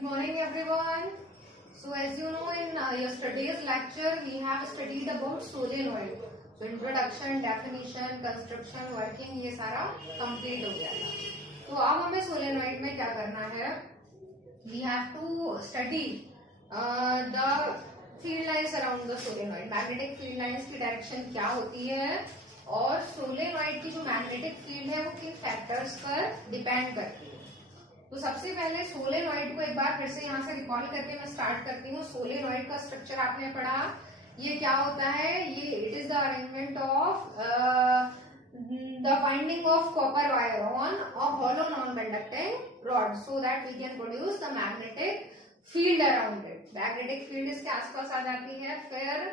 Good morning everyone. So as you know in yesterday's lecture we have studied about solenoid. So introduction, definition, construction, working ये सारा complete हो गया था. तो अब हमें solenoid में क्या करना है? We have to study the field lines around the solenoid. Magnetic field lines की direction क्या होती है और solenoid की जो magnetic field है वो किन factors पर depend करती है. तो सबसे पहले सोलेनॉइड को एक बार फिर से यहाँ से रिकॉल करके मैं स्टार्ट करती हूँ. सोलेनॉइड का स्ट्रक्चर आपने पढ़ा. ये क्या होता है? ये it is the arrangement of the binding of copper wire on a hollow non conducting rod so that we can produce the magnetic field around it. Magnetic field इसके आसपास आ जाती है. फिर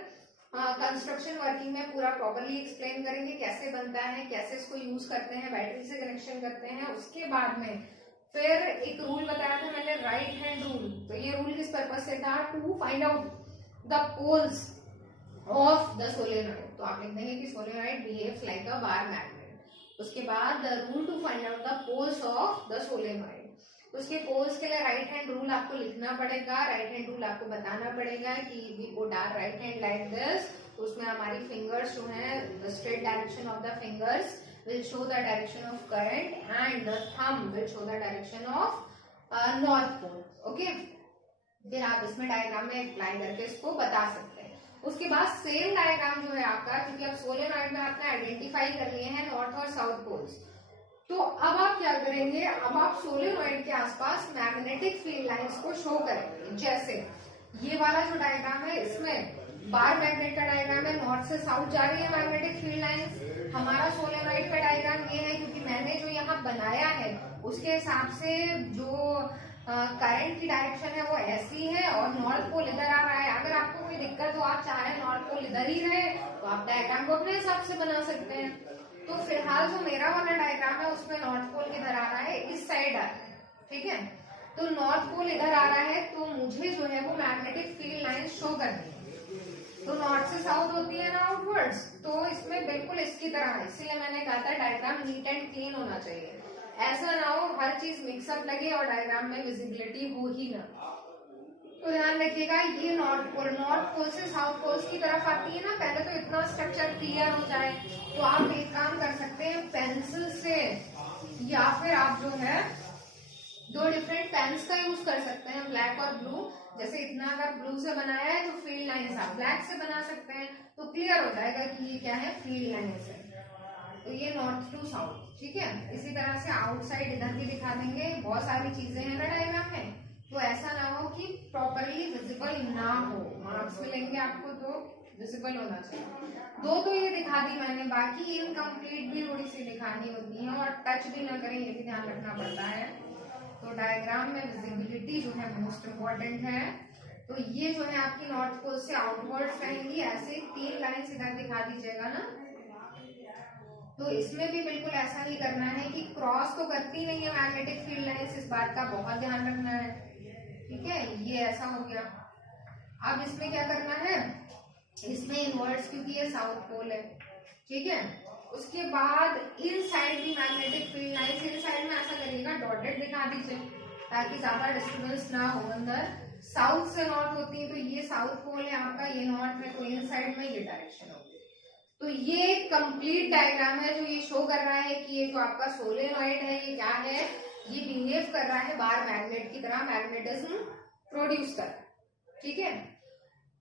कंस्ट्रक्शन वर्किंग में पूरा प्रॉपरली एक्सप्लेन करेंगे कैसे बनता है, कैसे इसको यूज करते हैं, बैटरी से कनेक्शन करते हैं. उसके बाद में फिर एक रूल बताया था मैंने, राइट हैंड रूल. तो ये रूल किस पर्पज से था? To find out the poles of the solenoid. तो आप लिख देंगे कि solenoid behaves like a bar magnet. उसके बाद the rule to find out the poles of the solenoid. उसके पोल्स के लिए राइट हैंड रूल आपको लिखना पड़ेगा. राइट हैंड रूल आपको बताना पड़ेगा कि we put our right hand like this. उसमें हमारी फिंगर्स जो है the straight direction of the fingers will show the direction of current and the thumb will show the direction of north pole. Okay? फिर आप इसमें diagram में apply करके इसको बता सकते हैं. उसके बाद सेम डायग्राम जो है आपका, क्योंकि अब सोलेनॉइड में आपने आइडेंटिफाई कर लिए हैं नॉर्थ और साउथ पोल्स, तो अब आप क्या करेंगे? अब आप सोलेनॉइड के आसपास मैग्नेटिक फील्ड लाइंस को शो करेंगे. जैसे ये वाला जो डायग्राम है इसमें बार मैग्नेट का डायग्राम है, नॉर्थ से साउथ जा रही है मैग्नेटिक फील्ड लाइंस. हमारा सोलेनॉइड का डायग्राम ये है, क्योंकि मैंने जो यहाँ बनाया है उसके हिसाब से जो करंट की डायरेक्शन है वो ऐसी है और नॉर्थ पोल इधर आ रहा है. अगर आपको कोई दिक्कत हो, आप चाहे नॉर्थ पोल इधर ही रहे, तो आप डायग्राम को अपने हिसाब से बना सकते हैं. तो फिलहाल जो मेरा वाला डायग्राम है उसमें नॉर्थ पोल किधर आ रहा है? इस साइड आ रहा है. ठीक है, तो नॉर्थ पोल इधर आ रहा है, तो मुझे जो है वो मैग्नेटिक फील्ड लाइन शो करनी है. तो नॉर्थ से साउथ होती है ना आउटवर्ड्स, तो इसमें बिल्कुल इसकी तरह है. इसीलिए मैंने कहा था डायग्राम नीट एंड क्लीन होना चाहिए. ऐसा ना हो हर चीज मिक्सअप लगे और डायग्राम में विजिबिलिटी हो ही ना. तो ध्यान रखिएगा, ये नॉर्थ पोल से साउथ पोल की तरफ आती है ना. पहले तो इतना स्ट्रक्चर क्लियर हो जाए. तो आप एक काम कर सकते हैं, पेंसिल से या फिर आप जो है दो डिफरेंट पेन्स का यूज कर सकते हैं, ब्लैक और ब्लू. जैसे इतना अगर ब्लू से बनाया है तो फील्ड लाइंस आप ब्लैक से बना सकते हैं, तो क्लियर हो जाएगा कि ये क्या है, फील्ड लाइंस है. तो ये नॉर्थ टू साउथ. ठीक है, इसी तरह से आउटसाइड इधर भी दिखा देंगे. बहुत सारी चीजें हैं ना डायग्राम में, तो ऐसा ना हो कि प्रॉपरली विजिबल ना हो. मार्क्स मिलेंगे आपको तो विजिबल होना चाहिए. दो तो ये दिखा दी मैंने, बाकी इनकम्प्लीट भी थोड़ी सी दिखानी होती है और टच भी ना करें, ये भी ध्यान रखना पड़ता है. तो डायग्राम में विजिबिलिटी जो है मोस्ट इम्पोर्टेंट है. तो ये जो है आपकी नॉर्थ पोल से आउटवर्ड्स रहेंगी. ऐसे 3 लाइंस इधर दिखा दीजिएगा ना. तो इसमें भी बिल्कुल ऐसा ही करना है कि क्रॉस तो करती नहीं है मैग्नेटिक फील्ड लाइंस. इस बात का बहुत ध्यान रखना है. ठीक है, ये ऐसा हो गया. अब इसमें क्या करना है? इसमें इनवर्ड्स, क्योंकि ये साउथ पोल है. ठीक है, उसके बाद इन साइड भी मैग्नेटिक फील्ड लाइंस. इन साइड में ऐसा करिएगा, डॉटेड दिखा दीजिए ताकि ज्यादा डिस्टर्बेंस ना हो. अंदर साउथ से नॉर्थ होती है, तो ये साउथ पोल है आपका, ये नॉर्थ है, तो इन साइड में ये डायरेक्शन होगी. तो ये कंप्लीट डायग्राम है जो ये शो कर रहा है कि ये जो आपका सोलेनॉइड है ये क्या है, ये बिहेव कर रहा है बार मैग्नेट की तरह, मैग्नेटिज्म प्रोड्यूस कर रहा है. ठीक है,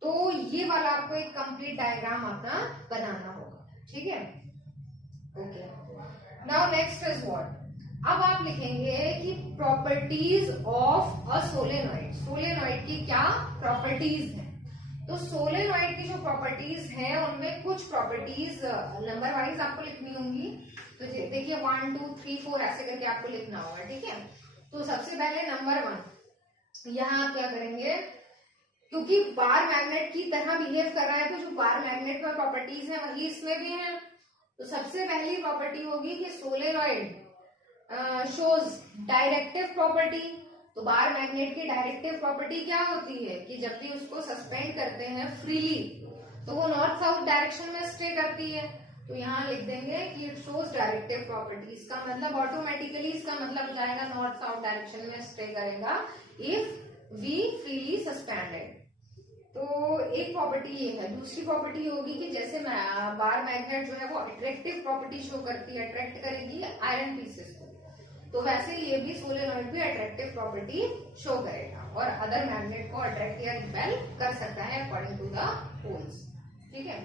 तो ये वाला आपको एक कंप्लीट डायग्राम अपना बनाना होगा. ठीक है, okay. Now next is what. अब आप लिखेंगे कि properties of a solenoid. Solenoid की क्या प्रॉपर्टीज है? तो सोलेनॉइड की जो प्रॉपर्टीज है उनमें कुछ प्रॉपर्टीज नंबर वाइज आपको लिखनी होंगी. तो देखिए 1 2 3 4 ऐसे करके आपको लिखना होगा. ठीक है, तो सबसे पहले नंबर 1, यहाँ आप क्या करेंगे, क्योंकि बार मैग्नेट की तरह बिहेव कर रहा है, तो जो बार मैग्नेट में प्रॉपर्टीज है वही इसमें भी है. तो सबसे पहली प्रॉपर्टी होगी कि सोलेनॉइड शोज डायरेक्टिव प्रॉपर्टी. तो बार मैग्नेट की डायरेक्टिव प्रॉपर्टी क्या होती है कि जब भी उसको सस्पेंड करते हैं फ्रीली तो वो नॉर्थ साउथ डायरेक्शन में स्टे करती है. तो यहाँ लिख देंगे कि इट शोज डायरेक्टिव प्रॉपर्टी. इसका मतलब ऑटोमेटिकली इसका मतलब हो जाएगा नॉर्थ साउथ डायरेक्शन में स्टे करेगा इफ वी फ्रीली सस्पेंडेड। तो एक प्रॉपर्टी ये है। दूसरी प्रॉपर्टी होगी कि जैसे बार मैग्नेट जो है वो अट्रैक्टिव प्रॉपर्टी शो करती है, अट्रैक्ट करेगी आयरन पीसेस को, तो वैसे ये भी सोलेनॉइड भी अट्रैक्टिव प्रॉपर्टी शो करेगा और अदर मैग्नेट को अट्रैक्ट या रिपेल कर सकता है अकॉर्डिंग टू द पोल्स। ठीक है,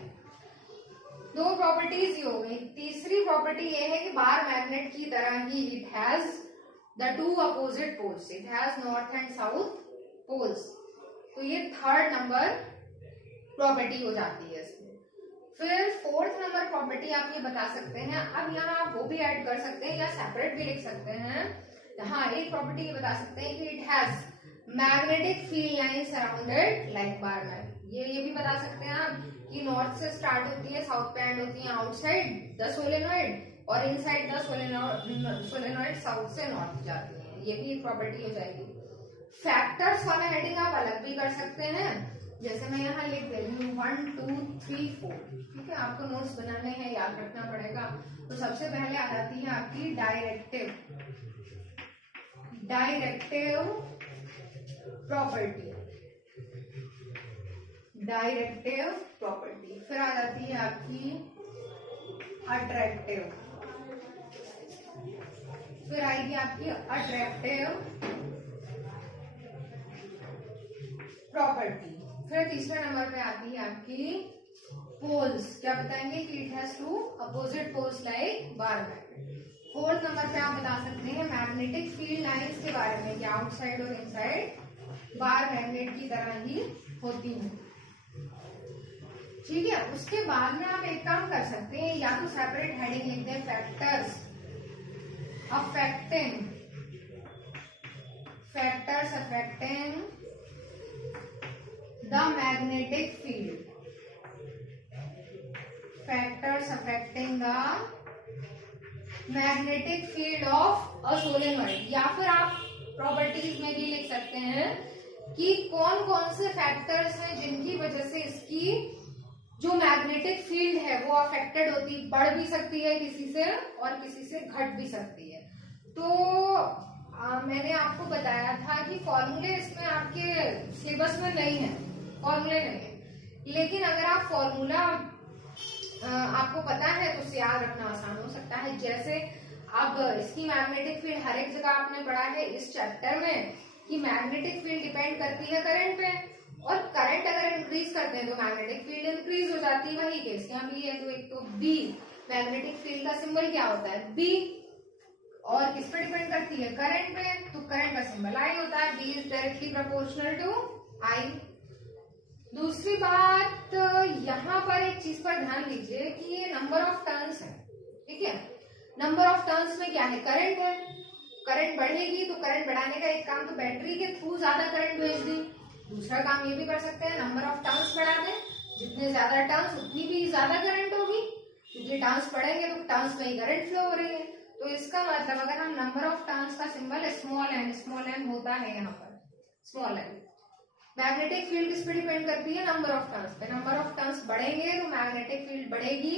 दो प्रॉपर्टीज ये हो गई। तीसरी प्रॉपर्टी ये है कि बार मैग्नेट की तरह ही it has the two opposite poles, it has north and south poles. तो ये थर्ड नंबर प्रॉपर्टी हो जाती है इसमें। फिर फोर्थ नंबर प्रॉपर्टी आप ये बता सकते हैं, अब यहाँ आप वो भी ऐड कर सकते हैं या सेपरेट भी लिख सकते हैं। हाँ, एक प्रॉपर्टी ये बता सकते हैं कि it has magnetic field line surrounded like bar magnet. ये भी बता सकते हैं आप कि नॉर्थ से स्टार्ट होती है, साउथ पे एंड होती है आउटसाइड द सोलेनॉइड और इनसाइड द सोलेनॉइड साउथ से नॉर्थ जाती है। ये भी एक प्रॉपर्टी हो जाएगी। फैक्टर्स वाला हेडिंग आप अलग भी कर सकते हैं, जैसे मैं यहाँ लिख दे रही हूँ 1 2 3 4। ठीक है, आपको नोट्स बनाने हैं, याद रखना पड़ेगा। तो सबसे पहले आ जाती है आपकी डायरेक्टिव प्रॉपर्टी, डायरेक्टिव प्रॉपर्टी। फिर आ जाती है आपकी अट्रैक्टिव, फिर आएगी आपकी अट्रैक्टिव प्रॉपर्टी। फिर तीसरे नंबर पे आती है आपकी पोल्स। क्या बताएंगे कि it has two opposite poles like bar magnet. Fourth number पे आप बता सकते हैं मैग्नेटिक फील्ड लाइंस के बारे में कि आउटसाइड और इनसाइड बार मैग्नेट की तरह ही होती है। ठीक है, उसके बाद में आप एक काम कर सकते हैं, या तो सेपरेट हेडिंग लिख दें factors affecting the magnetic field, factors affecting the magnetic field of a solenoid। या फिर आप प्रॉपर्टीज में भी लिख सकते हैं कि कौन कौन से फैक्टर्स हैं जिनकी वजह से इसकी जो मैग्नेटिक फील्ड है वो अफेक्टेड होती, बढ़ भी सकती है किसी से और किसी से घट भी सकती है। तो मैंने आपको बताया था कि फॉर्मूले इसमें आपके सिलेबस में नहीं है, फॉर्मूले नहीं है, लेकिन अगर आप फॉर्मूला आपको पता है तो उसे याद रखना आसान हो सकता है। जैसे अब इसकी मैग्नेटिक फील्ड हर एक जगह आपने पढ़ा है इस चैप्टर में कि मैग्नेटिक फील्ड डिपेंड करती है करंट पे, और करंट अगर इंक्रीज करते हैं तो मैग्नेटिक फील्ड इंक्रीज हो जाती है। वही केस यहाँ भी है। तो एक तो बी, मैग्नेटिक फील्ड का सिंबल क्या होता है बी, और किस पे डिपेंड करती है करंट पे, तो करंट का सिंबल आई होता है। B is directly proportional to I. दूसरी बात, यहाँ पर एक चीज पर ध्यान दीजिए कि ये नंबर ऑफ टर्न्स है। ठीक है, नंबर ऑफ टर्न्स में क्या है, करंट है। करंट बढ़ेगी तो करंट बढ़ाने का एक काम तो बैटरी के थ्रू ज्यादा करंट भेज दी, दूसरा काम ये भी कर सकते हैं नंबर ऑफ टर्न्स बढ़ा दें। जितने ज्यादा टर्न्स उतनी भी ज्यादा करंट होगी, क्योंकि टर्न्स बढ़ेंगे तो टर्न्स में ही करंट फ्लो हो रही है। तो इसका मतलब अगर हम नंबर ऑफ टर्न्स का सिंबल स्मॉल एन होता है, यहाँ पर स्मॉल एन। मैग्नेटिक फील्ड किस पे डिपेंड करती है, नंबर ऑफ टर्न्स पे। नंबर ऑफ टर्न्स बढ़ेंगे तो मैग्नेटिक फील्ड बढ़ेगी।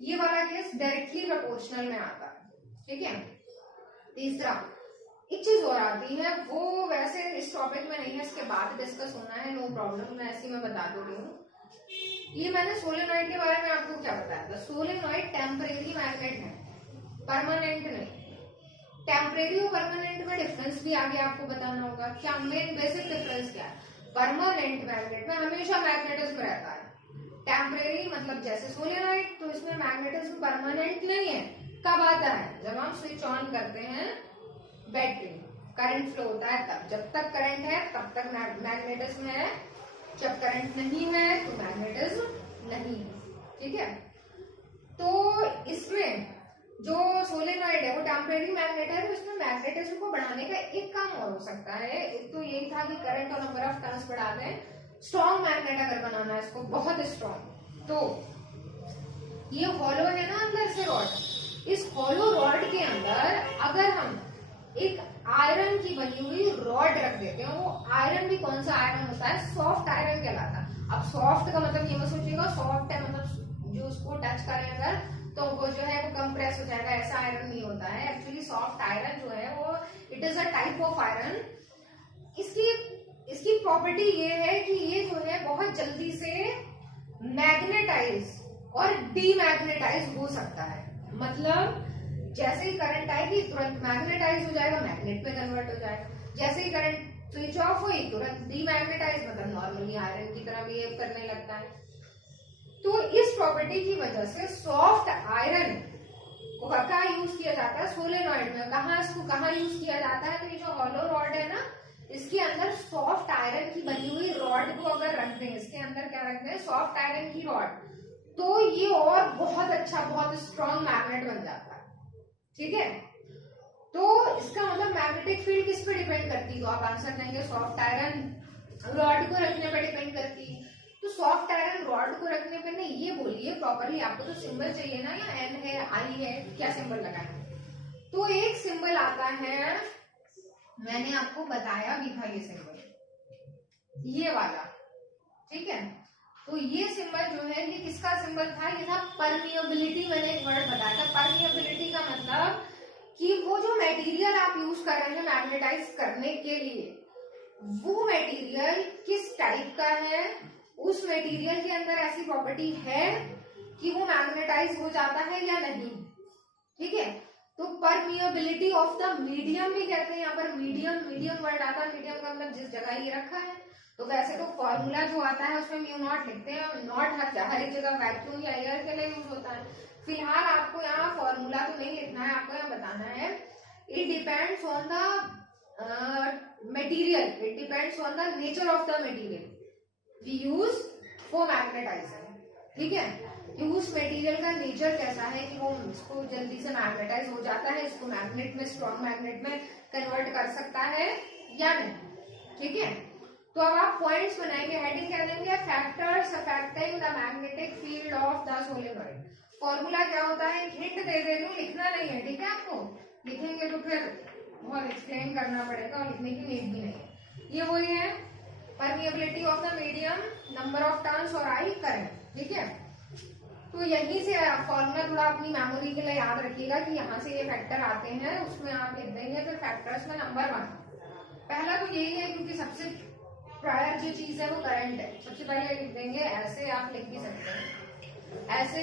ये वाला केस डायरेक्टली प्रोपोर्शनल में आता है। ठीक है, तीसरा एक चीज और आती है, वो वैसे इस टॉपिक में नहीं है, इसके बाद डिस्कस होना है, नो प्रॉब्लम, मैं ऐसे ही मैं बता दे रही हूँ। ये मैंने सोलेनॉइड के बारे में आपको क्या बताया था, सोलेनॉइड टेम्परेरी मैग्नेट है, परमानेंट नहीं। टेम्परेरी और परमानेंट में डिफरेंस भी आगे आपको बताना होगा। क्या मेन बेसिक डिफरेंस क्या है, परमानेंट मैग्नेट में हमेशा मैग्नेटिज्म रहता है, टेम्परेरी मतलब जैसे सोलेनॉइड, तो इसमें मैग्नेटिज्म परमानेंट नहीं है। कब आता है, जब हम स्विच ऑन करते हैं बैटरी, करंट फ्लो होता है तब। जब तक करंट है तब तक मैग्नेटिज्म है, जब करंट नहीं है तो मैग्नेटिज्म नहीं है। ठीक है, तो इसमें जो सोलेनॉइड है वो टेम्परेरी मैग्नेट है, तो इसमें मैग्नेटिज्म को बढ़ाने का एक काम और हो सकता है। एक तो यही था कि करंट और नंबर ऑफ टर्न्स बढ़ा दें। स्ट्रॉन्ग मैग्नेट अगर बनाना है इसको बहुत स्ट्रॉन्ग, तो ये हॉलो है ना अंदर से रॉड, इस हॉलो रॉड के अंदर अगर हम एक आयरन की बनी हुई रॉड रख देते हैं, वो आयरन भी कौन सा आयरन होता है, सॉफ्ट आयरन कहलाता है। अब सॉफ्ट का मतलब ये मत सोचिएगा सॉफ्ट है मतलब जो उसको टच करें अगर तो वो जो है वो कंप्रेस हो जाएगा, ऐसा आयरन नहीं होता है। एक्चुअली सॉफ्ट आयरन जो है वो it is a type of iron. इसकी इसकी प्रॉपर्टी ये है कि ये जो है बहुत जल्दी से मैग्नेटाइज और डीमैग्नेटाइज हो सकता है। मतलब जैसे ही करंट आएगी तुरंत मैग्नेटाइज हो जाएगा, मैग्नेट में कन्वर्ट हो जाएगा। जैसे ही करंट स्विच ऑफ हुई तुरंत डीमैग्नेटाइज, मतलब नॉर्मली आयरन की तरह बिहेव करने लगता है। तो इस प्रॉपर्टी की वजह से सॉफ्ट आयरन को कहाँ यूज किया जाता है? सोलेनॉइड में। कहाँ यूज किया जाता है? तो ये जो हॉलो रॉड है ना, इसके अंदर सॉफ्ट आयरन की बनी हुई रॉड को अगर रख दें, इसके अंदर क्या रख दें? सॉफ्ट आयरन की रॉड, तो ये और बहुत अच्छा, बहुत स्ट्रॉन्ग मैग्नेट बन जाता है। ठीक है, तो इसका मतलब मैग्नेटिक फील्ड किस पे डिपेंड करती है? तो आप आंसर देंगे सॉफ्ट आयरन रॉड को रखने पर डिपेंड करती है। तो सॉफ्ट आयरन रॉड को रखने पर नहीं, ये बोलिए प्रॉपरली, आपको तो सिंबल चाहिए ना, या एन है, आई है, क्या सिंबल लगाए? तो एक सिंबल आता है, मैंने आपको बताया भी था, ये सिंबल, ये वाला। ठीक है, तो ये सिंबल जो है, ये किसका सिंबल था? ये था परमिएबिलिटी। मैंने एक वर्ड बताया था, परमिएबिलिटी का मतलब कि वो जो मटेरियल आप यूज कर रहे हैं मैग्नेटाइज करने के लिए, वो मटेरियल किस टाइप का है, उस मटेरियल के अंदर ऐसी प्रॉपर्टी है कि वो मैग्नेटाइज हो जाता है या नहीं। ठीक है, तो परमिएबिलिटी ऑफ द मीडियम भी कहते हैं। यहाँ पर मीडियम वर्ड आता है, मीडियम का मतलब जिस जगह ये रखा है। तो वैसे तो फॉर्मूला जो आता है उसमें म्यू नॉट लिखते हैं, नॉट हर एक जगह वैक्यूम या एयर के लिए यूज होता है। फिलहाल आपको यहाँ फॉर्मूला तो नहीं लिखना है, आपको यहाँ बताना है it depends on the material, it depends on the nature of the material we use for magnetising. ठीक है, कि उस मटेरियल का नेचर कैसा है कि वो इसको जल्दी से मैग्नेटाइज हो जाता है, इसको मैग्नेट में, स्ट्रॉन्ग मैग्नेट में कन्वर्ट कर सकता है या नहीं। ठीक है, तो अब आप पॉइंट्स बनाएंगे, हेडिंग क्या देंगे? Factors affecting the magnetic field of the solenoid. Formula क्या होता है? हिंट दे दे दूं, लिखना नहीं है। ठीक है, आपको लिखेंगे तो फिर बहुत एक्सप्लेन करना पड़ेगा और लिखने की नीड भी नहीं है। ये वही है, permeability of the medium, number of turns और आई करंट। ठीक है, तो यहीं से फॉर्मूला थोड़ा अपनी मेमोरी के लिए याद रखिएगा कि यहाँ से ये फैक्टर आते हैं, उसमें आप लिख देंगे। फिर फैक्टर्स में नंबर 1 पहला तो यही है, क्योंकि सबसे प्रायर जो चीज है वो करंट है, सबसे पहले लिख देंगे। ऐसे आप लिख भी सकते हैं, ऐसे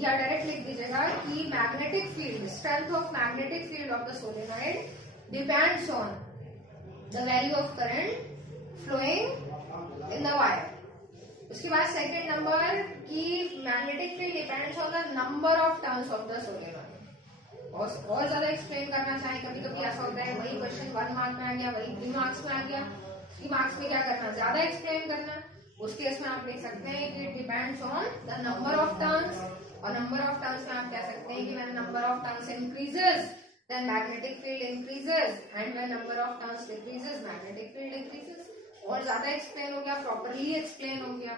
या डायरेक्ट लिख दीजिएगा कि magnetic field, strength of magnetic field of the solenoid depends on the value of current flowing in the wire. उसके बाद सेकेंड नंबर की magnetic field depends on the number of turns of the solenoid. और ज्यादा explain करना चाहे, कभी कभी ऐसा होता है वही क्वेश्चन 1 मार्क में आ गया, वही 3 मार्क्स में आ गया, 3 मार्क्स में क्या करना, ज्यादा एक्सप्लेन करना। उस केस में आप लिख सकते हैं कि it depends on the number of turns, और नंबर ऑफ टर्न्स में आप कह सकते हैं कि when number of turns increases then magnetic field increases, and when number of turns decreases magnetic field decreases. और ज्यादा एक्सप्लेन हो गया, प्रॉपरली एक्सप्लेन हो गया।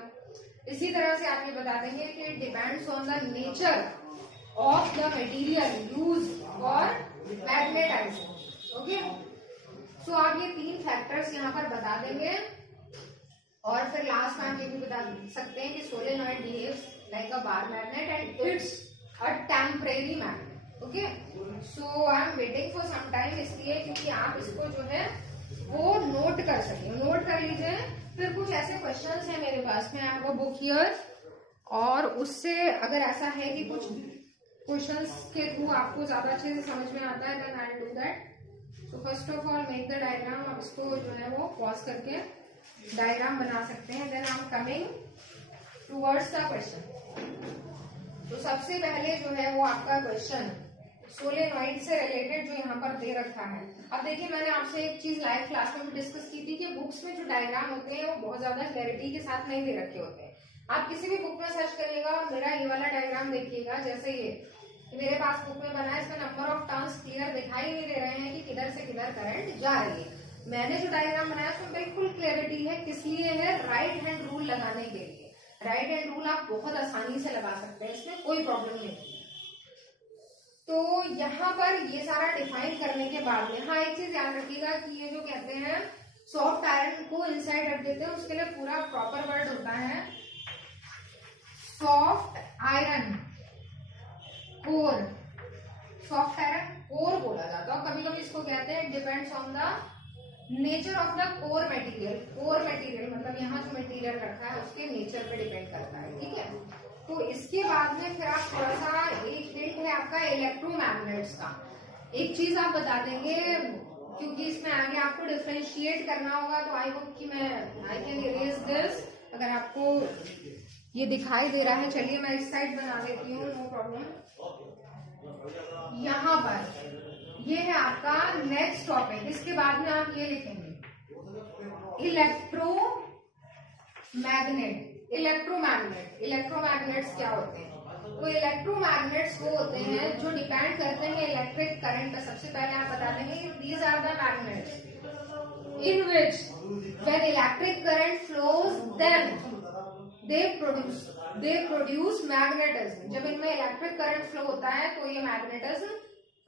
इसी तरह से आप ये बता देंगे कि it depends on the nature of the material use for magnetising. Okay, so आप ये 3 फैक्टर्स यहाँ पर बता देंगे। और फिर लास्ट में आप ये भी बता सकते हैं कि solenoid behaves like a bar magnet and it's a temporary magnet. Okay, so I am waiting for some time, इसलिए क्योंकि आप इसको जो है वो नोट कर सकें, नोट कर लीजिए। फिर कुछ ऐसे क्वेश्चंस हैं मेरे पास में, I have a book here, और उससे अगर ऐसा है कि कुछ क्वेश्चंस के थ्रू आपको ज्यादा अच्छे से समझ में आता है, then I will do that. So first of all make the diagram. आप इसको जो है वो पॉज करके डायग्राम बना सकते हैं। Then I am coming towards the question. तो सबसे पहले जो है वो आपका क्वेश्चन सोलेनॉइड से रिलेटेड जो यहाँ पर दे रखा है। अब देखिए, मैंने आपसे एक चीज लाइव क्लास में भी डिस्कस की थी कि बुक्स में जो डायग्राम होते हैं वो बहुत ज्यादा क्लैरिटी के साथ नहीं दे रखे होते हैं। आप किसी भी बुक में सर्च करिएगा और मेरा ये वाला डायग्राम देखिएगा, जैसे ये मेरे पास बुक में बना है, इसमें नंबर ऑफ टर्न्स क्लियर दिखाई नहीं दे रहे हैं कि किधर से किधर करंट जा रही है। मैंने जो डायग्राम बनाया उसमें बिल्कुल क्लैरिटी है, किस लिए है? राइट हैंड रूल लगाने के लिए। राइट हैंड रूल आप बहुत आसानी से लगा सकते हैं, इसमें कोई प्रॉब्लम नहीं है। तो यहाँ पर ये सारा डिफाइन करने के बाद में, हाँ एक चीज याद रखिएगा कि ये जो कहते हैं सॉफ्ट आयरन को इनसाइड रख देते हैं, उसके लिए पूरा प्रॉपर वर्ड होता है soft iron core. Soft iron core बोला जाता है, और कभी कभी इसको कहते हैं depends on the nature of the core material, core material मतलब यहाँ जो मटेरियल रखा है उसके नेचर पे डिपेंड करता है, ठीक है। तो इसके बाद में फिर आप थोड़ा सा एक हिंट है आपका इलेक्ट्रोमैग्नेट्स का, एक चीज आप बता देंगे क्योंकि इसमें आगे आपको डिफरेंशिएट करना होगा, तो आई होप कि मैं आई कैन इरेज दिस। अगर आपको ये दिखाई दे रहा है, चलिए मैं इस साइड बना देती हूँ, नो प्रॉब्लम। यहाँ पर ये है आपका नेक्स्ट टॉपिक, इसके बाद में आप ये लिखेंगे इलेक्ट्रोमैग्नेट। इलेक्ट्रोमैग्नेट्स क्या होते हैं? तो इलेक्ट्रोमैग्नेट्स वो होते हैं जो डिपेंड करते हैं इलेक्ट्रिक करंट पे। सबसे पहले आप बता देंगे these are the magnets in which when electric current flows then they produce magnetism. जब इनमें इलेक्ट्रिक करंट फ्लो होता है तो ये मैग्नेटिज्म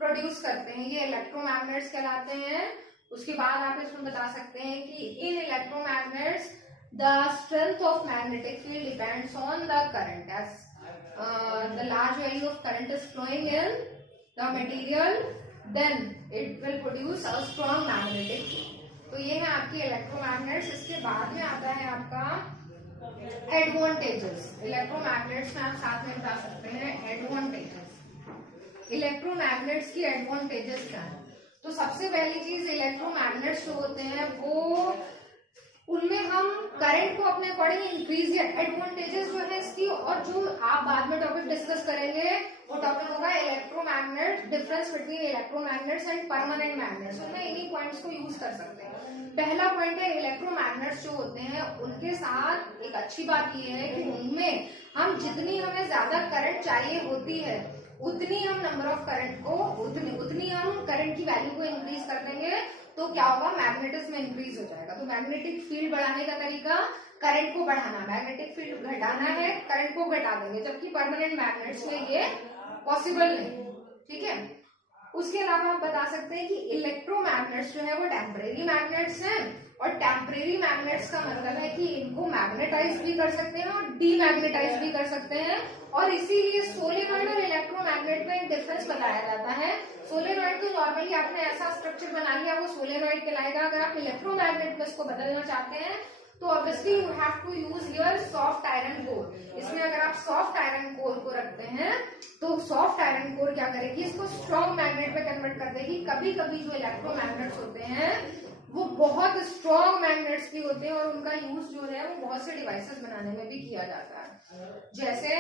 प्रोड्यूस करते हैं, ये इलेक्ट्रोमैग्नेट्स कहलाते हैं। उसके बाद आप इसमें बता सकते हैं कि इन electromagnets the strength of magnetic field depends on the current. As the large value of current is flowing in the material, then it will produce a strong magnetic field. तो ये है आपकी इलेक्ट्रोमैग्नेट्स। इसके बाद में आता है आपका एडवांटेजेस। इलेक्ट्रोमैग्नेट्स में आप साथ में बता सकते हैं एडवांटेजेस। इलेक्ट्रोमैग्नेट्स की एडवांटेजेस क्या है? तो सबसे पहली चीज इलेक्ट्रोमैग्नेट्स जो होते हैं वो उनमें हम करंट को अपने अकॉर्डिंग इंक्रीज या एडवांटेजेस जो है इसकी, और जो आप बाद में टॉपिक डिस्कस करेंगे वो टॉपिक होगा electromagnet, difference between electromagnets and permanent magnets. तो मैं इन्हीं पॉइंट्स को यूज कर सकते हैं। पहला पॉइंट है इलेक्ट्रोमैग्नेट्स जो होते हैं उनके साथ एक अच्छी बात ये है कि उनमें हम जितनी हमें ज्यादा करंट चाहिए होती है उतनी हम नंबर ऑफ करंट को उतनी हम करंट की वैल्यू को इंक्रीज कर देंगे, तो क्या होगा मैग्नेटिज्म इंक्रीज हो जाएगा। तो मैग्नेटिक फील्ड बढ़ाने का तरीका करंट को बढ़ाना, मैग्नेटिक फील्ड घटाना है करंट को घटा देंगे, जबकि परमानेंट मैग्नेट्स में ये पॉसिबल नहीं, ठीक है। उसके अलावा आप बता सकते हैं कि इलेक्ट्रोमैग्नेट्स जो है वो टेम्परेरी मैग्नेट्स हैं, और टेम्परेरी मैग्नेट्स का मतलब है कि इनको मैग्नेटाइज भी कर सकते हैं और डीमैग्नेटाइज भी कर सकते हैं, और इसीलिए सोलेनॉइड और इलेक्ट्रोमैग्नेट में एक डिफरेंस बताया जाता है। सोलेनॉइड तो नॉर्मली आपने ऐसा स्ट्रक्चर बना लिया वो सोलेनॉइड कहलाएगा। अगर आप इलेक्ट्रोमैग्नेट में इसको बदलना चाहते हैं तो obviously you have to use here soft iron core. इसमें अगर आप सॉफ्ट आयरन कोर को रखते हैं तो सॉफ्ट आयरन कोर क्या करेगी, इसको स्ट्रॉन्ग मैग्नेट में कन्वर्ट कर देगी। कभी कभी जो इलेक्ट्रोमैग्नेट्स होते हैं वो बहुत स्ट्रॉन्ग मैग्नेट्स भी होते हैं और उनका यूज जो है वो बहुत से डिवाइसेस बनाने में भी किया जाता है। जैसे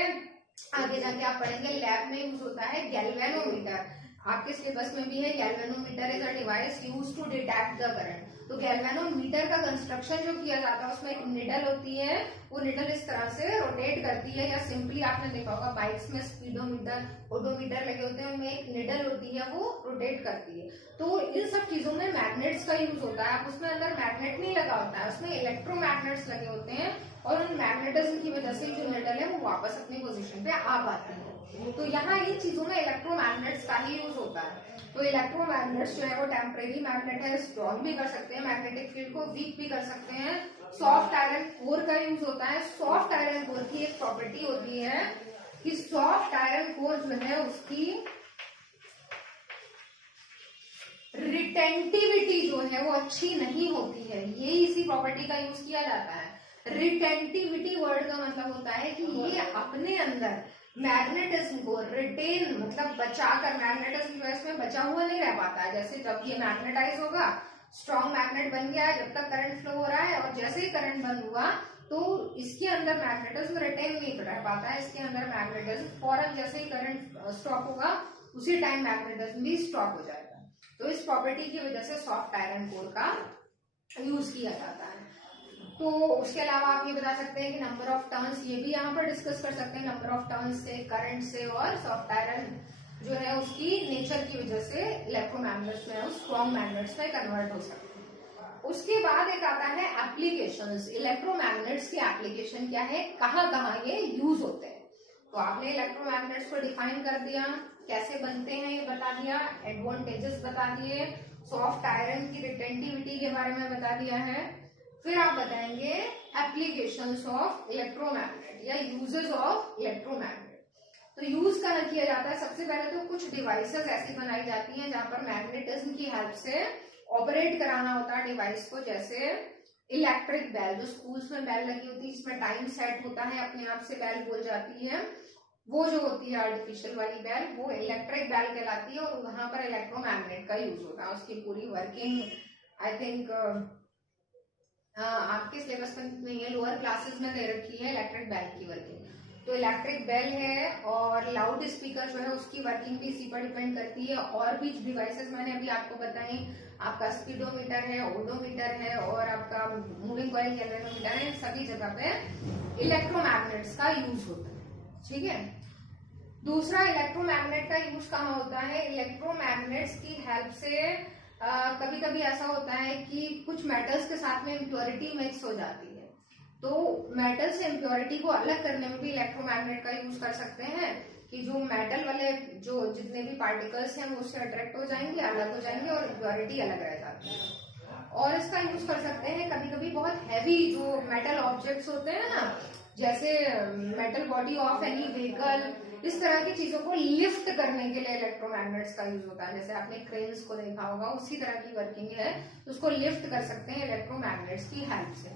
आगे जाके आप पढ़ेंगे लैब में यूज होता है गैल्वेनोमीटर, आपके सिलेबस में भी है। Galvanometer is a device use to detect the current. तो गैल्वेनोमीटर का कंस्ट्रक्शन जो किया जाता है उसमें एक निडल होती है, वो निडल इस तरह से रोटेट करती है, या सिंपली आपने देखा होगा बाइक्स में स्पीडोमीटर ओडोमीटर लगे होते हैं, उनमें एक निडल होती है वो रोटेट करती है। तो इन सब चीजों में मैग्नेट्स का यूज होता है। आप उसमें अंदर मैग्नेट नहीं लगा होता है, उसमें इलेक्ट्रोमैग्नेट्स लगे होते हैं, और उन मैग्नेटिज्म की वजह से जो निडल है वो वापस अपनी पोजीशन पे आ पाती है। तो यहाँ इन चीजों में इलेक्ट्रोमैग्नेट्स का ही यूज होता है। तो इलेक्ट्रोमैग्नेट्स जो है वो टेम्परेरी मैग्नेट है, स्ट्रॉन्ग भी कर सकते हैं, मैग्नेटिक फील्ड को वीक भी कर सकते हैं। सॉफ्ट आयरन कोर का यूज होता है। सॉफ्ट आयरन कोर की एक प्रॉपर्टी होती है कि सॉफ्ट आयरन कोर जो है उसकी रिटेंटिविटी जो है वो अच्छी नहीं होती है। ये इसी प्रॉपर्टी का यूज किया जाता है। रिटेंटिविटी वर्ड का मतलब होता है कि ये अपने अंदर मैग्नेटिज्म को रिटेन मतलब बचाकर, मैग्नेटिज्म जो है इसमें बचा हुआ नहीं रह पाता है। जैसे जब ये मैग्नेटाइज होगा, स्ट्रॉन्ग मैग्नेट बन गया है, जब तक करंट फ्लो हो रहा है, और जैसे ही करंट बंद हुआ तो इसके अंदर मैग्नेटिज्म रिटेन नहीं रह पाता है। इसके अंदर मैग्नेटिज्म फौरन जैसे ही करंट स्टॉप होगा उसी टाइम मैग्नेटिज्म भी स्टॉप हो जाएगा। तो इस प्रॉपर्टी की वजह से सॉफ्ट आयरन कोर का यूज किया जाता है। तो उसके अलावा आप ये बता सकते हैं कि नंबर ऑफ टर्न्स, ये भी यहाँ पर डिस्कस कर सकते हैं, नंबर ऑफ टर्न्स से, करंट से, और सॉफ्ट आयरन जो है उसकी नेचर की वजह से इलेक्ट्रोमैग्नेट्स में स्ट्रॉन्ग मैग्नेट्स में कन्वर्ट हो सकते हैं। उसके बाद एक आता है एप्लीकेशंस। इलेक्ट्रोमैग्नेट्स की एप्लीकेशन क्या है, कहाँ कहाँ ये यूज होते हैं। तो आपने इलेक्ट्रोमैग्नेट्स को डिफाइन कर दिया, कैसे बनते हैं ये बता दिया, एडवांटेजेस बता दिए, सॉफ्ट आयरन की रिटेंटिविटी के बारे में बता दिया है। फिर आप बताएंगे एप्लीकेशंस ऑफ इलेक्ट्रोमैग्नेट या यूजेस ऑफ इलेक्ट्रोमैग्नेट। तो यूज कहाँ किया जाता है, सबसे पहले तो कुछ डिवाइसेस ऐसी बनाई जाती हैं जहां पर मैग्नेटिज्म की हेल्प से ऑपरेट कराना होता है डिवाइस को, जैसे इलेक्ट्रिक बेल, जो स्कूल्स में बेल लगी होती है जिसमें टाइम सेट होता है, अपने आप से बेल बोल जाती है, वो जो होती है आर्टिफिशियल वाली बेल, वो इलेक्ट्रिक बेल कहलाती है, और वहां पर इलेक्ट्रोमैग्नेट का यूज होता है। उसकी पूरी वर्किंग आई थिंक आपके सिलेबस में नहीं है, लोअर क्लासेस में दे रखी है इलेक्ट्रिक बेल की वर्किंग। तो इलेक्ट्रिक बेल है, और लाउड स्पीकर जो है उसकी वर्किंग भी इसी पर डिपेंड करती है। और भी डिवाइसेस मैंने अभी आपको बताई, आपका स्पीडोमीटर है, ओडोमीटर है, और आपका मूविंग कॉइल गैल्वेनोमीटर है, सभी जगह पे इलेक्ट्रोमैग्नेट्स का यूज होता है। ठीक है, दूसरा इलेक्ट्रोमैग्नेट का यूज कहाँ होता है? इलेक्ट्रोमैग्नेट्स की हेल्प से कभी कभी ऐसा होता है कि कुछ मेटल्स के साथ में इम्प्योरिटी मिक्स हो जाती है, तो मेटल से इम्प्योरिटी को अलग करने में भी इलेक्ट्रोमैग्नेट का यूज कर सकते हैं, कि जो मेटल वाले जो जितने भी पार्टिकल्स हैं वो उससे अट्रैक्ट हो जाएंगे, अलग हो जाएंगे, और इम्प्योरिटी अलग रह जाती है। और इसका यूज कर सकते हैं कभी कभी बहुत हैवी जो मेटल ऑब्जेक्ट्स होते हैं ना, जैसे metal body of any vehicle, इस तरह की चीजों को लिफ्ट करने के लिए इलेक्ट्रोमैग्नेट्स का यूज होता है। जैसे आपने क्रेन्स को देखा होगा, उसी तरह की वर्किंग है, तो उसको लिफ्ट कर सकते हैं इलेक्ट्रोमैग्नेट्स की हेल्प से।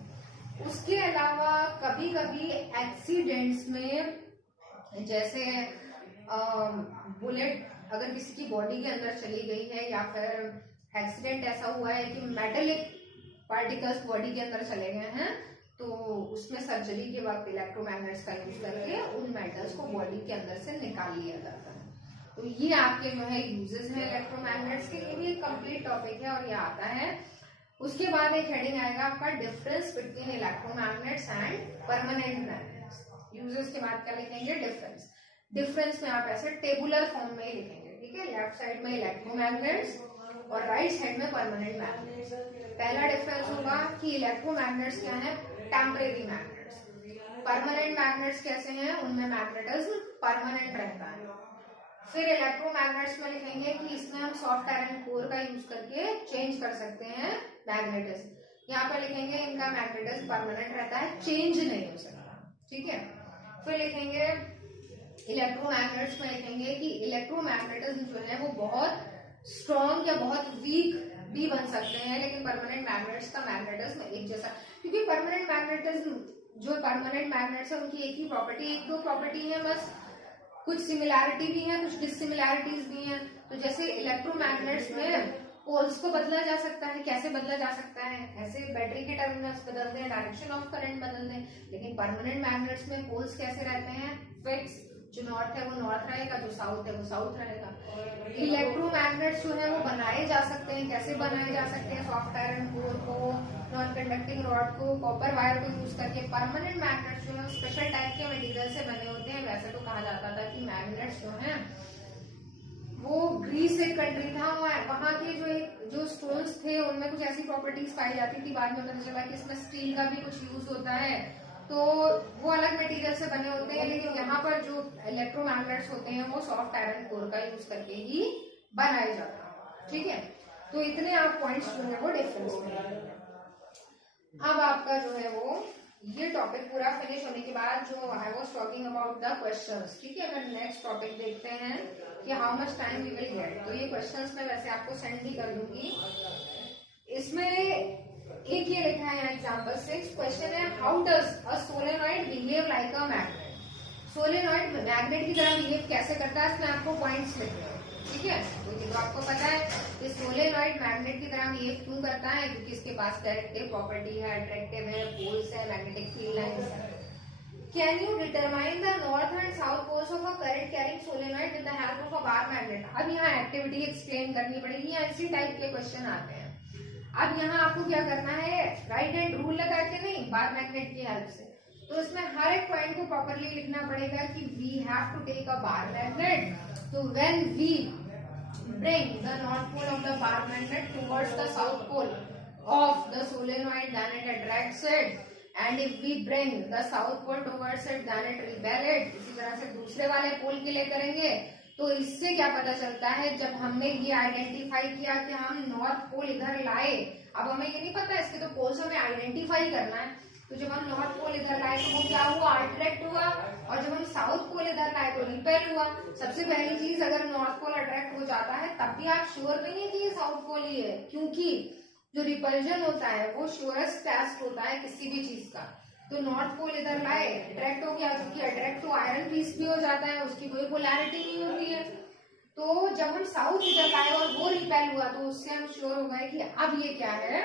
उसके अलावा कभी कभी एक्सीडेंट्स में, जैसे बुलेट अगर किसी की बॉडी के अंदर चली गई है, या फिर एक्सीडेंट ऐसा हुआ है कि मेटलिक पार्टिकल्स बॉडी के अंदर चले गए हैं, तो उसमें सर्जरी के वक्त इलेक्ट्रोमैग्नेट्स का यूज करके उन मेटल्स को बॉडी के अंदर से निकाल लिया जाता है। तो ये आपके जो है यूजेस हैं इलेक्ट्रोमैग्नेट्स के, ये भी एक कंप्लीट टॉपिक है और ये आता है। उसके बाद एक हेडिंग आएगा आपका difference between electromagnets and permanent magnets. Uses के बाद क्या लिखेंगे? डिफरेंस। डिफरेंस में आप ऐसे टेबुलर फॉर्म में ही लिखेंगे, ठीक है। लेफ्ट साइड में इलेक्ट्रोमैग्नेट्स और राइट साइड में परमानेंट मैग्नेट्स। पहला डिफरेंस होगा कि इलेक्ट्रोमैग्नेट्स क्या है? Temporary magnets. परमानेंट मैग्नेट्स कैसे हैं? उनमें मैग्नेटिज्म परमानेंट रहता है। फिर इलेक्ट्रोमैग्नेट्स में लिखेंगे कि इसमें हम सॉफ्ट आयरन कोर का यूज करके चेंज कर सकते हैं मैग्नेटिज्म। यहाँ पर लिखेंगे इनका मैग्नेटिज्म परमानेंट रहता है, चेंज नहीं हो सकता, ठीक है। फिर लिखेंगे इलेक्ट्रोमैग्नेट्स में लिखेंगे कि इलेक्ट्रोमैग्नेटिज्म जो है वो बहुत स्ट्रॉन्ग या बहुत वीक भी बन सकते हैं, लेकिन परमानेंट मैग्नेट्स का मैग्नेटिज्म एक जैसा, क्योंकि परमानेंट मैग्नेटिज्म जो परमानेंट मैग्नेट्स है उनकी एक ही प्रॉपर्टी, एक दो प्रॉपर्टी है बस, कुछ सिमिलैरिटी भी है, कुछ डिससिमिलैरिटीज भी हैं। तो जैसे इलेक्ट्रोमैग्नेट्स में पोल्स को बदला जा सकता है, कैसे बदला जा सकता है? ऐसे बैटरी के टर्मिनल्स बदल दें, डायरेक्शन ऑफ करंट बदल दें। लेकिन परमानेंट मैग्नेट्स में पोल्स कैसे रहते हैं? फिक्स, जो नॉर्थ है वो नॉर्थ रहेगा, जो साउथ है वो साउथ रहेगा। इलेक्ट्रोमैग्नेट्स जो है वो बनाए जा सकते हैं, कैसे बनाए जा सकते हैं? सॉफ्ट आयरन कोर को, नॉन कंडक्टिंग रॉड को, कॉपर वायर को यूज करके। परमानेंट मैग्नेट्स जो है स्पेशल टाइप के मटेरियल से बने होते हैं। वैसे तो कहा जाता था कि मैग्नेट्स जो है वो ग्रीस एक कंट्री था, वहां के जो स्टोन्स थे उनमें कुछ ऐसी प्रॉपर्टीज पाई जाती थी। बाद में पता चला कि इसमें स्टील का भी कुछ यूज होता है, तो वो अलग मटेरियल से बने होते हैं। लेकिन यहाँ पर जो इलेक्ट्रोमैग्नेट्स होते हैं वो सॉफ्ट आयरन कोर का यूज करके ही बनाए जाते हैं, ठीक है। तो इतने आप पॉइंट्स जो है वो डिफरेंस में। अब आपका जो है वो ये टॉपिक पूरा फिनिश होने के बाद जो I was talking about the questions, ठीक है। अगर नेक्स्ट टॉपिक देखते हैं कि how much time we will get, तो ये क्वेश्चंस मैं वैसे आपको सेंड भी कर दूंगी। इसमें एक ये लिखा है एग्जांपल 6, क्वेश्चन है how does a solenoid behave like a magnet. Solenoid magnet की तरह बिहेव कैसे करता है, इसमें आपको पॉइंट्स लिखने हैं, ठीक है। तो ये तो आपको पता है कि सोलेनॉइड मैग्नेट की तरह बिहेव क्यों करता है, क्योंकि इसके पास डायरेक्टिव प्रॉपर्टी है, अट्रैक्टिव है, पोल्स है, मैग्नेटिक फील्ड लाइंस है। Can you determine the north and south poles of a current carrying solenoid with the help of a bar magnet? अब यहाँ एक्टिविटी एक्सप्लेन करनी पड़ेगी, या इसी टाइप के क्वेश्चन आते हैं। अब यहाँ आपको क्या करना है, राइट हैंड रूल लगा के नहीं, बार मैग्नेट की हेल्प से। तो इसमें हर एक पॉइंट को प्रॉपरली लिखना पड़ेगा कि we have to take a bar magnet. तो when we bring the north pole of the bar magnet towards the south pole of the solenoid, then it attracts it, and if we bring the south pole towards it, then it repel it। इसी तरह से दूसरे वाले पोल के लिए करेंगे। तो इससे क्या पता चलता है, जब हमने ये आइडेंटिफाई किया कि हम नॉर्थ पोल इधर लाए, अब हमें ये नहीं पता, इसके तो पोल्स हमें आइडेंटिफाई करना है। तो जब हम नॉर्थ पोल इधर लाए तो वो क्या हुआ, अट्रैक्ट हुआ, और जब हम साउथ पोल इधर लाए तो रिपेल हुआ। सबसे पहली चीज, अगर नॉर्थ पोल अट्रैक्ट हो जाता है तब भी आप श्योर नहीं है कि ये साउथ पोल ही है, क्योंकि जो रिपल्जन होता है वो श्योरेस्ट टेस्ट होता है किसी भी चीज का। तो नॉर्थ पोल इधर लाए, अट्रैक्ट हो गया, क्योंकि अट्रैक्ट तो आयरन पीस भी हो जाता है, उसकी कोई पोलैरिटी नहीं होती है। तो जब हम साउथ इधर लाए और वो रिपेल हुआ तो उससे हम श्योर हो गए कि अब ये क्या है,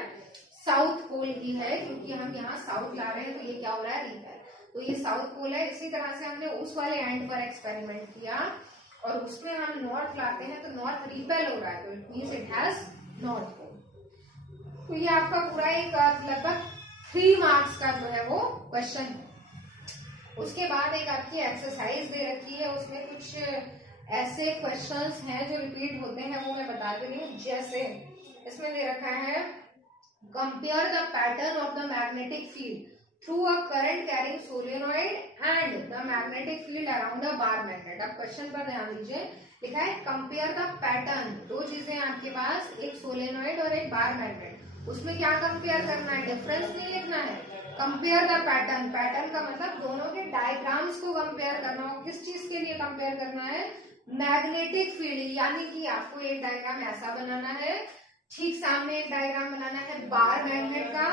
साउथ पोल ही है, क्योंकि हम यहाँ साउथ ला रहे हैं तो ये क्या हो रहा है, रिपेल, तो ये साउथ पोल है। इसी तरह से हमने उस वाले एंड पर एक्सपेरिमेंट किया और उसमें हम नॉर्थ लाते हैं तो नॉर्थ रिपेल हो रहा है, तो it means it has north pole. तो ये आपका पूरा एक लगभग 3 मार्क्स का जो है वो क्वेश्चन है। उसके बाद एक आपकी एक्सरसाइज दे रखी है, उसमें कुछ ऐसे क्वेश्चंस हैं जो रिपीट होते हैं, वो मैं बता दे रही हूँ। जैसे इसमें दे रखा है, compare the pattern of the magnetic field through a current carrying solenoid and the magnetic field around a bar magnet. अब क्वेश्चन पर ध्यान दीजिए, लिखा है कंपेयर द पैटर्न, दो चीजें आपके पास, एक सोलेनॉइड और एक बार मैग्नेट। उसमें क्या कंपेयर करना है, डिफरेंस नहीं लिखना है, कंपेयर द पैटर्न। पैटर्न का मतलब दोनों के डायग्राम्स को कंपेयर करना हो। किस चीज के लिए कंपेयर करना है, मैग्नेटिक फील्ड, यानी कि आपको एक डायग्राम ऐसा बनाना है, ठीक सामने एक डायग्राम बनाना है बार मैग्नेट का,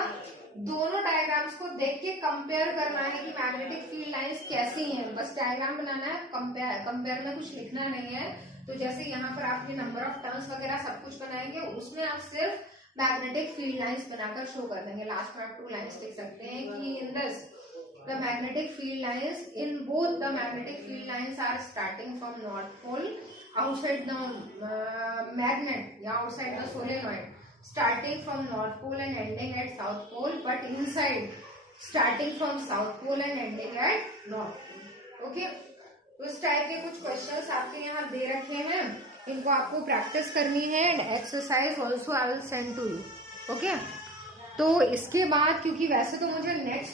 दोनों डायग्राम्स को देख के कंपेयर करना है कि मैग्नेटिक फील्ड लाइंस कैसी हैं, बस डायग्राम बनाना है, कंपेयर में कुछ लिखना नहीं है। तो जैसे यहाँ पर आपने नंबर ऑफ टर्न्स वगैरह सब कुछ बनाएंगे, उसमें आप सिर्फ मैग्नेटिक फील्ड लाइंस बनाकर शो कर देंगे। लास्ट में आप 2 लाइंस लिख सकते हैं कि in this the magnetic field lines, in both the magnetic field lines are starting from north pole outside the magnet, yeah, outside the solenoid, starting from north pole and ending at south pole, but inside starting from south pole and ending at north pole. Okay, तो इस type के कुछ questions आपके यहाँ दे रखे हैं, इनको आपको प्रैक्टिस करनी है and exercise also I will send to you. Okay, तो इसके बाद, क्योंकि वैसे तो मुझे नेक्स्ट